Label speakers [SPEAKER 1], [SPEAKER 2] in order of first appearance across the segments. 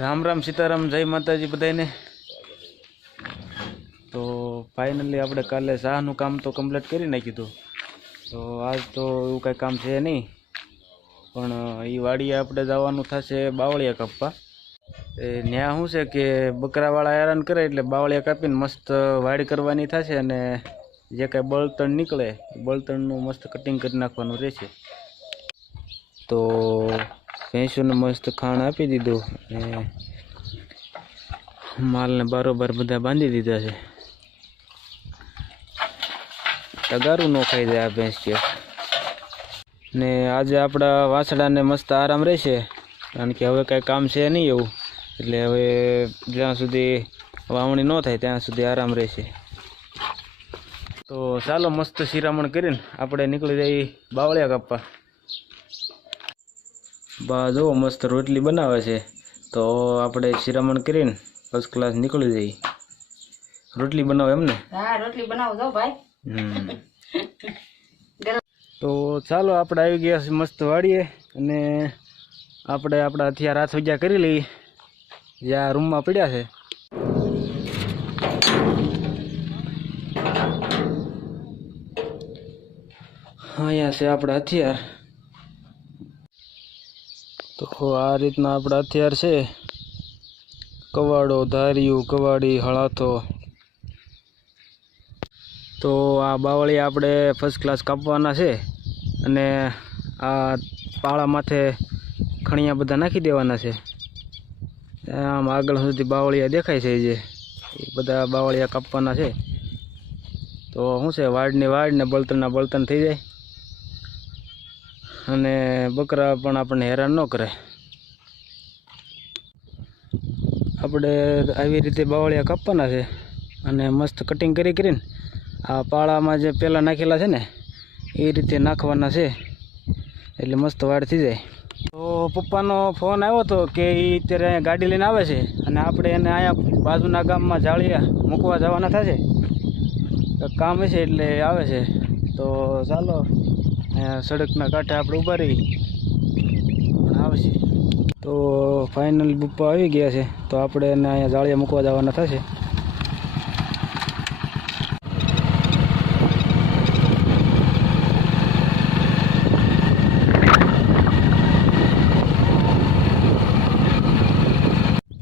[SPEAKER 1] રામ રામ સીતારામ, જય માતાજી બધાને તો ફાઇનલી આપણે કાલે શાહનું કામ તો કમ્પ્લીટ કરી નાખ્યું હતું. તો આજ તો એવું કાંઈ કામ છે નહીં. પણ એ વાડીએ આપણે જવાનું થશે બાવળિયા કાપવા. એ ત્યાં શું છે કે બકરાવાળા હેરાન કરે એટલે બાવળિયા કાપીને મસ્ત વાડી કરવાની થશે અને જે કાંઈ બળતણ નીકળે, બળતણનું મસ્ત કટિંગ કરી નાખવાનું રહેશે. તો ભેંસોને મસ્ત ખાણ આપી દીધું અને માલને બારોબાર બધા બાંધી દીધા છે. તગારું ન ખાઈ જાય આ ભેંસ છે. ને આજે આપણા વાસડાને મસ્ત આરામ રહેશે, કારણ કે હવે કાંઈ કામ છે નહીં એવું. એટલે હવે જ્યાં સુધી વાવણી ન થાય ત્યાં સુધી આરામ રહેશે. તો ચાલો મસ્ત શિરામણ કરીને આપણે નીકળી જઈએ બાવળિયા કાપવા. બા જો મસ્ત રોટલી બનાવે છે. તો આપણે શિરામણ કરીને ફર્સ્ટ ક્લાસ નીકળી જઈએ. રોટલી બનાવો એમને
[SPEAKER 2] હા રોટલી બનાવો જો ભાઈ.
[SPEAKER 1] તો ચાલો આપણે આવી ગયા છે મસ્ત વાડીએ અને આપણે આપણા હથિયાર હાથ વજા કરી લઈએ. જે આ રૂમમાં પડ્યા છે. અહીંયા છે આપણા હથિયાર. તો આ રીતના આપણા હથિયાર છે. કવાડો, ધારિયું, કવાડી હળાતો તો આ બાવળી આપણે ફર્સ્ટ ક્લાસ કાપવાના છે અને આ પાળા માથે ખણિયા બધા નાખી દેવાના છે. આમ આગળ સુધી બાવળિયા દેખાય છે જે. એ બધા બાવળિયા કાપવાના છે. તો શું છે, વાડની વાડ ને બળતણના બળતણ થઈ જાય. અને બકરા પણ આપણને હેરાન ન કરે. આપણે આવી રીતે બાવળિયા કાપવાના છે અને મસ્ત કટિંગ કરી કરીને આ પાળામાં જે પહેલાં નાખેલા છે ને, એ રીતે નાખવાના છે. એટલે મસ્ત વાડ થઈ જાય. તો પપ્પાનો ફોન આવ્યો હતો કે એ અત્યારે અહીંયા ગાડી લઈને આવે છે અને આપણે એને અહીંયા બાજુના ગામમાં જાળિયા મૂકવા જવાના થશે કામ હશે એટલે આવે છે. તો ચાલો સડકના કાંઠે આપણે ઊભા રહી આવશે. તો ફાઇનલ પપ્પા આવી ગયા છે. તો આપણે એને અહીંયા જાળિયા મૂકવા જવાના થશે.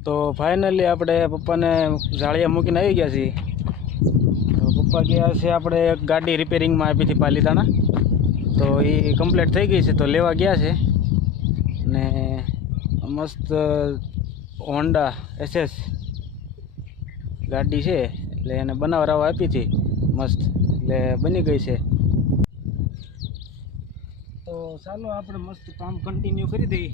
[SPEAKER 1] તો ફાઇનલી આપણે પપ્પાને જાળિયા મૂકીને આવી ગયા છીએ. તો પપ્પા ગયા છે આપણે ગાડી રિપેરિંગમાં આપી હતી પાલિતાણા. તો એ કમ્પ્લીટ થઈ ગઈ છે, તો લેવા ગયા છે. ને મસ્ત હોન્ડા એસએસ ગાડી છે. એટલે એને બનાવરાવા આપી હતી. મસ્ત. એટલે બની ગઈ છે. તો ચાલો, આપણે મસ્ત કામ કન્ટિન્યુ કરી દઈએ.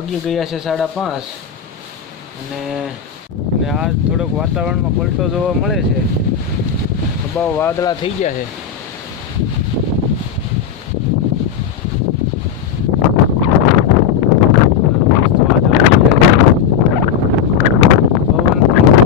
[SPEAKER 1] વાગી ગયા છે સાડા પાંચ. અને આ થોડોક વાતાવરણમાં પલટો જોવા મળે છે. બહુ વાદળા થઈ ગયા છે મસ્ત વાદળા થઈ ગયા છે. પવન પણ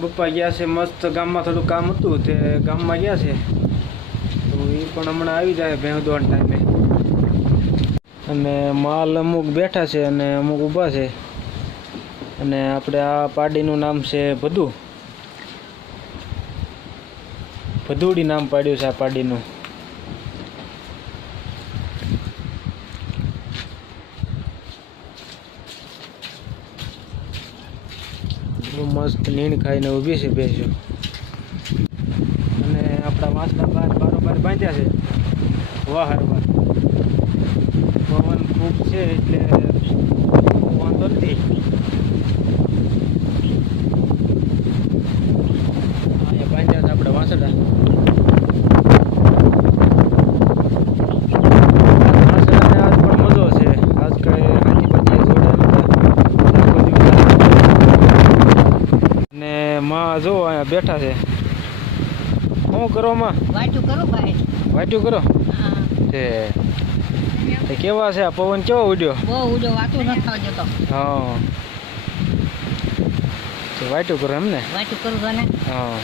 [SPEAKER 1] છે. અને ગયા છે મસ્ત ગામમાં થોડું કામ હતું તે ગામમાં ગયા છે. તો એ પણ હમણાં આવી જાય ભેંદોણ ટાઈમે. અને માલ અમુક બેઠા છે અને અમુક ઊભા છે. અને આપણે આ પાડીનું નામ છે ભદુ. ભદુડી નામ પાડ્યું છે આ પાડીનું બહુ મસ્ત નીણ ખાઈને ઊભી છે બેસો અને આપણા વાંસના બાર બારોબાર બાંધ્યા છે. વાહર વાર પવન ખૂબ છે એટલે વાંધો નથી અહીંયા બાંધ્યા છે આપણે વાંસડા વાંસડાને આજ પણ મજો છે આજ કઈ હાથી બધી જોડે ને માં જો અહીંયા બેઠા છે. શું કરો માં?
[SPEAKER 2] વાટ્યું કરો ભાઈ.
[SPEAKER 1] વાટ્યું કરો? તે કેવા છે? આ પવન કેવો ઉડ્યો?
[SPEAKER 2] બહુ ઉડ્યો વાતું ન થવા જતો
[SPEAKER 1] હા. વાટ્યું કરો એમ ને?
[SPEAKER 2] કરો કરું તને
[SPEAKER 1] હા.